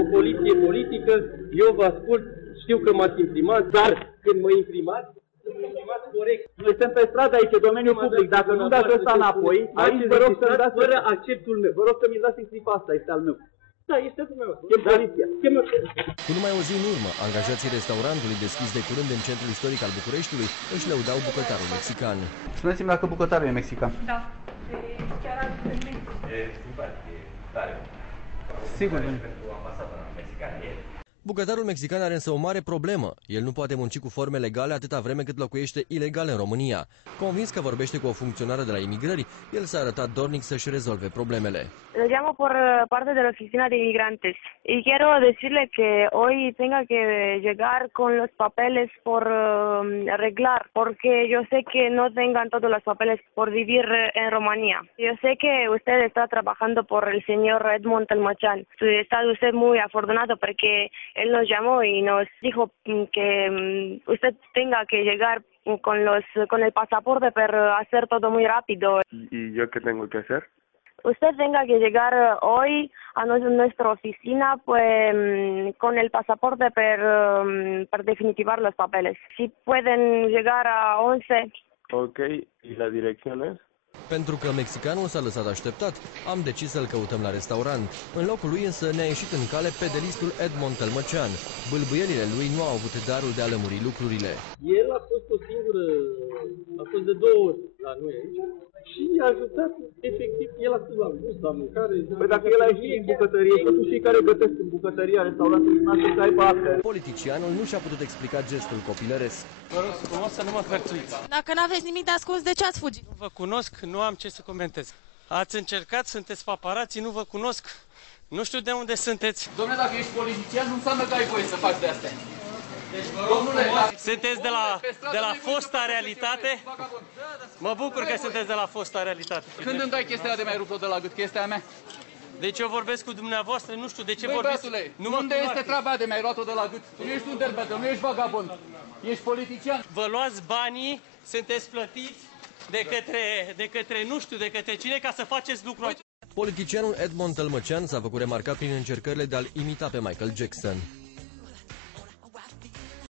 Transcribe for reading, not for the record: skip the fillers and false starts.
O poliție politică, eu vă ascult, știu că m-ați imprimat, dar când mă imprimați corect. Noi suntem pe stradă aici, domeniul public. Dacă nu dați ăsta înapoi, aici vă rog să-mi dați fără acceptul meu. Vă rog să-mi dați în clipa asta, este al meu. Da, este al meu. Chem poliția. Cu numai o zi în urmă, angajații restaurantului deschis de curând în centrul istoric al Bucureștiului își lăudau bucătarul mexican. Spuneți-mi dacă bucătarul e mexican. Da. Chiar e simpatic, e tare. Sigur. Pentru ambasada mexicană e. Bucătarul mexican are însă o mare problemă. El nu poate munci cu forme legale atâta vreme cât locuiește ilegal în România. Convins că vorbește cu o funcționară de la imigrări, el s-a arătat dornic să-și rezolve problemele. Lo llamo por parte de la oficina de inmigrantes y quiero decirle que hoy tenga que llegar con los papeles por arreglar, porque yo sé que no tengan todos los papeles por vivir en Rumanía. Yo sé que usted está trabajando por el señor Edmond Tălmăcean. Está usted muy afortunado porque él nos llamó y nos dijo que usted tenga que llegar con el pasaporte para hacer todo muy rápido. ¿Y yo qué tengo que hacer? Usted tenga que llegar hoy a nuestra oficina pues con el pasaporte para definitivar los papeles. Si pueden llegar a 11. Ok, ¿y la dirección es? Pentru că mexicanul s-a lăsat așteptat, am decis să-l căutăm la restaurant. În locul lui însă ne-a ieșit în cale pedelistul Edmond Tălmăcean. Bâlbâielile lui nu au avut darul de a lămuri lucrurile. El a fost a fost de 2 ori la noi aici și i-a ajutat, efectiv, el a fost la bus, la mâncare. Păi dacă el a ieșit din bucătărie, totuși cei care gătesc în bucătăria restaurantului noastră să aibă acte. Politicianul nu și-a putut explica gestul copilăresc. Vă rog frumos să nu mă hărțuiți. Dacă n-aveți nimic de ascuns, de ce ați fugit? Nu vă cunosc, nu am ce să comentez. Ați încercat, sunteți paparații, nu vă cunosc. Nu știu de unde sunteți. Dom'le, dacă ești politician, nu înseamnă că ai voie să faci de astea. Deci, sunteți de la fosta realitate? Mă bucur că sunteți de la fosta realitate. Când îmi dai chestia de mai rupt-o de la gât, chestia mea? Deci eu vorbesc cu dumneavoastră, nu știu de ce vorbiți. Băi, unde este treaba de mai luat-o de la gât? Tu nu ești un derbetă, nu ești vagabond. Ești politician. Vă luați banii, sunteți plătiți de către nu știu, de către cine ca să faceți lucrul acesta. Politicianul Edmond Tălmăcean s-a făcut remarcat prin încercările de a-l imita pe Michael Jackson.